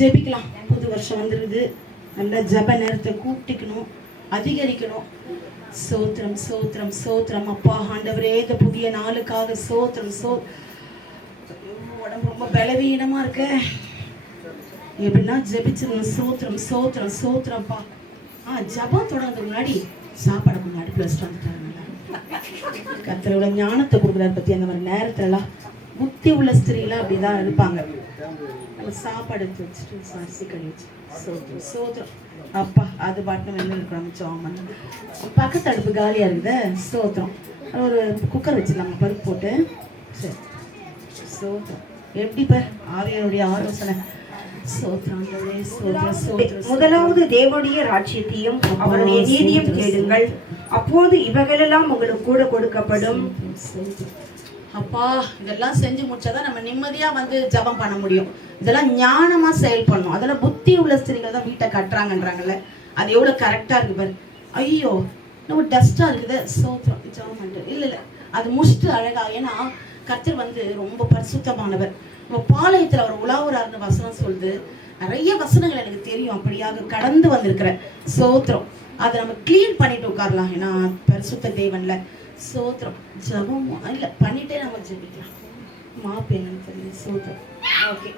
ஜெபிக்கலாம். புது வருஷம் வந்துருது. நல்ல ஜப நேரத்தை கூட்டிக்கணும், அதிகரிக்கணும். சோத்திரம் சோத்திரம் சோத்திரம் அப்பா ஆண்டவரே, இந்த புதிய நாளுக்காக சோத்திரம். உடம்பு ரொம்ப பலவீனமா இருக்க, எப்படின்னா ஜெபிச்சிடணும். சோத்திரம் சோத்திரம் சோத்திரம்ப்பா. ஜபம் தொடர்ந்து முன்னாடி சாப்பாடை கொஞ்சம் அடுப்பில் வச்சுட்டு வந்துட்டாருங்களா. கர்த்தரோட ஞானத்தை கொடுக்குறாரு பத்தி. அந்த மாதிரி நேரத்துல எல்லாம் புத்தி உள்ள ஸ்திரீலாம் அப்படிதான் இருப்பாங்க. நம்ம சாப்பாடு எடுத்து வச்சுட்டு அரிசி கழிச்சு சோத்திரம் சோத்திரம் அப்பா. அது பாட்டு வெளில இருக்கிறோம். ஜாமன் பக்கத்து அடுப்பு காலியா இருக்குது. சோத்திரம் ஒரு குக்கர் வச்சிடலாமா பருப்பு போட்டு. சரி சோத்திரம். எப்படி பார் ஆவியனுடைய ஆலோசனை. முதலாவது தேவனுடைய ராஜ்யத்தையும் அவருடைய நீதியும் தேடுங்கள், அப்போது இவைகளெல்லாம் உங்களுக்கு கூட கொடுக்கப்படும். அப்பா இதெல்லாம் செஞ்சு முடிச்சாதான் நம்ம நிம்மதியா வந்து ஜபம் பண்ண முடியும். இதெல்லாம் ஞானமா செயல் பண்ணணும். அதெல்லாம் புத்தி உள்ள ஸ்திரீகள் தான் வீட்டை கட்டுறாங்கன்றாங்கல்ல, அது எவ்வளவு கரெக்டா இருக்கு பாரு. ஐயோ நம்ம டஸ்டா இருக்குது. சோத்திரம் ஜபம் பண்ணிட்டு இல்ல அது முடிச்சுட்டு அழகா. ஏன்னா கர்த்தர் வந்து ரொம்ப பரிசுத்தமானவர். நம்ம பாளையத்துல அவர் உலாவுறாருன்னு வசனம் சொல்லுது. நிறைய வசனங்கள் எனக்கு தெரியும், அப்படியாக கடந்து வந்திருக்கிறேன். சோத்திரம் அதை நம்ம கிளீன் பண்ணிட்டு உட்காரலாம். ஏன்னா பரிசுத்த தேவன்ல. சோத்திரம் ஜபம் இல்ல பண்ணிட்டே நம்ம ஜெபிக்கலாம். மாப்பு என்னன்னு தெரியல. சோத்திரம். ஓகே,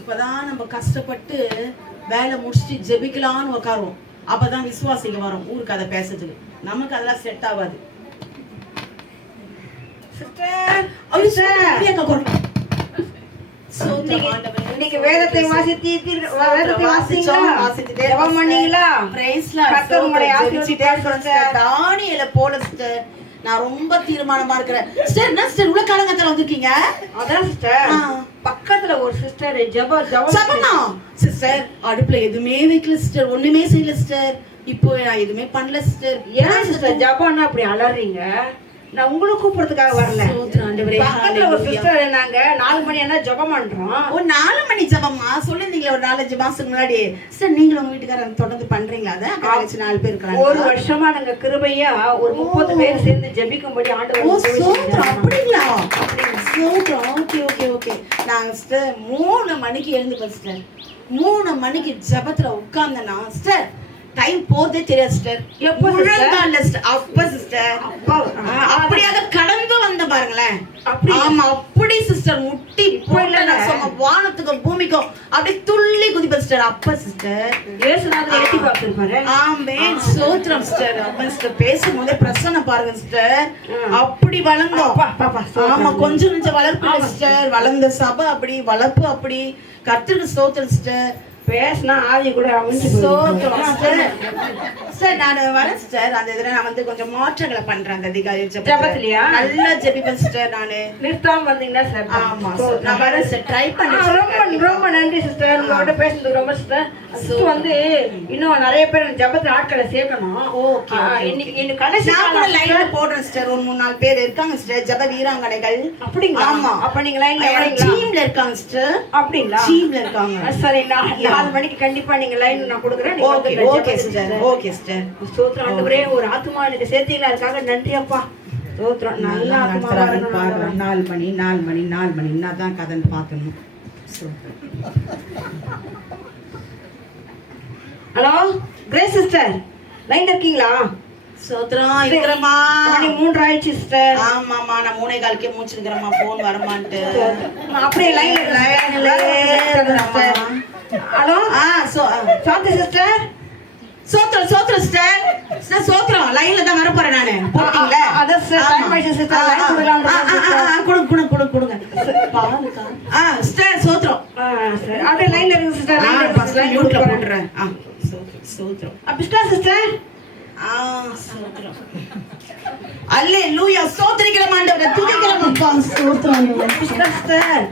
இப்பதான் நம்ம கஷ்டப்பட்டு வேலை முடிச்சுட்டு ஜெபிக்கலான்னு உட்காருவோம். அப்பதான் விசுவாசிக்க வரும் ஊருக்கு அதை பேசுறதுக்கு. நமக்கு அதெல்லாம் செட் ஆகாது. இன்னைக்கு வேதத்தை நான் ரொம்ப தீர்மானமா இருக்கிறேன். உள்ள காலங்கத்துல வந்திருக்கீங்க. அதான் சிஸ்டர் பக்கத்துல ஒரு சிஸ்டர் ஜபமா சிஸ்டர் அடுப்புல எதுவுமே வைக்கல சிஸ்டர், ஒண்ணுமே செய்யல சிஸ்டர். இப்போ நான் எதுவுமே பண்ணல சிஸ்டர். ஏன் சிஸ்டர் ஜபான்னா அப்படி அலறீங்க? நான் உங்களுக்கு கூப்பிடுறதுக்காக வரல. பக்கத்துல ஒரு சிஸ்டர் நாங்க 4 மணி ஆனா ஜபம் பண்றோம். ஓ 4 மணி ஜபமா சொல்லிருந்தீங்களா ஒரு 4-5 மாசத்துக்கு முன்னாடி. சார் நீங்களும் உங்க வீட்டுக்காரங்க தொடர்ந்து பண்றீங்களா? அதை 4 பேர் இருக்காங்க. ஒரு வருஷமா நாங்க கிருபையா ஒரு 30 பேர் சேர்ந்து ஜபிக்கும்படி ஆண்டவர். அப்படிங்களா? சோத்திரம். Okay okay okay. நாங்க சிஸ்டர் 3 மணிக்கு எழுந்துப்போம் சிஸ்டர். 3 மணிக்கு ஜபத்துல உட்கார்ந்தேன்னா சிஸ்டர் டைம் போறதே தெரியாது சிஸ்டர். எப்போ அப்ப சிஸ்டர் அப்படியாக கடந்து வந்த பாருங்களேன். ஆமா அப்படி சிஸ்டர் முட்டி போல வானத்துக்கும் பூமிக்கும் அப்படியே துள்ளி குதிப்ப சிஸ்டர். அப்ப சிஸ்டர் எட்டி பார்த்திருப்பாரு. ஆமென் சோத்திரம் சிஸ்டர். அப்ப சிஸ்டர் பேசும்போதே பிரசன்ன பாருங்க சிஸ்டர். அப்படி வளர்ந்தோம். ஆமா கொஞ்சம் கொஞ்சம் வளர்ப்பு சிஸ்டர். வளர்ந்த சபை அப்படி, வளர்ப்பு அப்படி. கர்த்தருக்கு சோத்திரம் சிஸ்டர். பேசினா ஆவி கூட சார் நான் வரேன் சிஸ்டர். அந்த இதுல நான் வந்து கொஞ்சம் மாற்றங்களை பண்றேன். அந்த அதிகாரி ஜபத்திலயா நல்லா ஜெபிப்பேன் சிஸ்டர். நானு நிறுத்தாம வந்தீங்கன்னா சார். ஆமா நான் வரேன் சார். ட்ரை பண்ணேன். ரொம்ப நன்றி சிஸ்டர். உங்களோட பேசுனதுக்கு ரொம்ப சிஸ்டர். வந்து இன்னும் நிறைய பேர் ஜபத்துல ஆட்களை சேர்க்கணும். ஓகே இன்னைக்கு கடைசி லைன்ல போடுறேன் சிஸ்டர். ஒரு 3-4 பேர் இருக்காங்க சிஸ்டர் ஜப வீராங்கனைகள். அப்படிங்களா? ஆமா. அப்ப நீங்க லைன்ல டீம்ல இருக்காங்க சிஸ்டர். அப்படிங்களா? டீம்ல இருக்காங்க. சரி 4 மணிக்கு கண்டிப்பா நீங்க லைன் நான் கொடுக்குறேன். Okay sister. Okay sister. ஸ்தோத்திரம் ஆண்டவரே. ஒரு ஆத்துமா எனக்கு சேர்த்தீங்களா? அதுக்காக நன்றி அப்பா. ஸ்தோத்திரம். நல்ல ஆத்துமா பாருங்க. 4 மணி தான் கதன்னு பார்க்கணும். ஹலோ கிரேஸ் சிஸ்டர் லைன்ல இருக்கீங்களா? சோத்ரம் இருக்கிறமா. 3 ஆயிடுச்சு சிஸ்டர். ஆமாமா நான் 3:15 முடிச்சிருக்கிறேம்மா. போன் வரமான்ட்டு அப்படியே லைன்ல சிஸ்டர். ஹலோ சாந்தி சிஸ்டர். சோத்ரம் சிஸ்டர். சோத்ரம் லைன்ல தான் வர போறேன் நானு. போறீங்களா? அத டைம் ஆயிடுச்சு சிஸ்டர். லைன் கொடுங்க பாருங்க. சிஸ்டர் சோத்ரம். சரி அப்படியே லைன்ல இருங்க சிஸ்டர். லைன்ல ஃபர்ஸ்ட் லைன் மியூட்ல போடுறேன். சோத்ரம். பிஸ்டா சிஸ்டர். சோத்ரம். அல்லேலூயா. ஸ்தோத்திரிக்கிறோம் ஆண்டவரே. துதிக்கிறோம் அப்பா. ஸ்தோத்திரம். பிஸ்டா சிஸ்டர்.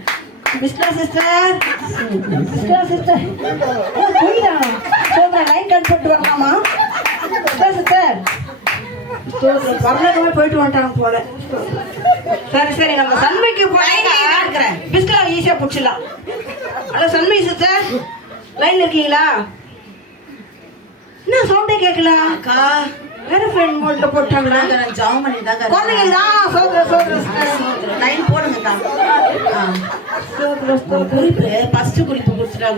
பிஸ்டா சிஸ்டர். பிஸ்டா சிஸ்டர். போய்டா. சோத்ரம் லைன் கட் போட்டு வரலாமா? பிஸ்டா சிஸ்டர். ஸ்தோத்திரம். பரலோகமே போயிட்டு வந்துட்டாங்க போல. சரி நம்ம சன்மைக்கு போறேன். பிஸ்டா ஈஸியா புடிச்சலாம். ஹலோ சன்மை சிஸ்டர் லைன்ல இருக்கீங்களா? என்ன சவுண்டே கேட்கல? அக்கா ஏரோப்ளேன் மோட்ல போட்டாங்களா? நான் ஜாம் பண்ணி தாங்க குழந்தைங்களா? சோத்ர சோத்ர லைன் போடுங்கக்கா. சோத்ர சோத்ர. குறிப்பு ஃபர்ஸ்ட் குறிப்பு கொடுத்துட்டாங்க.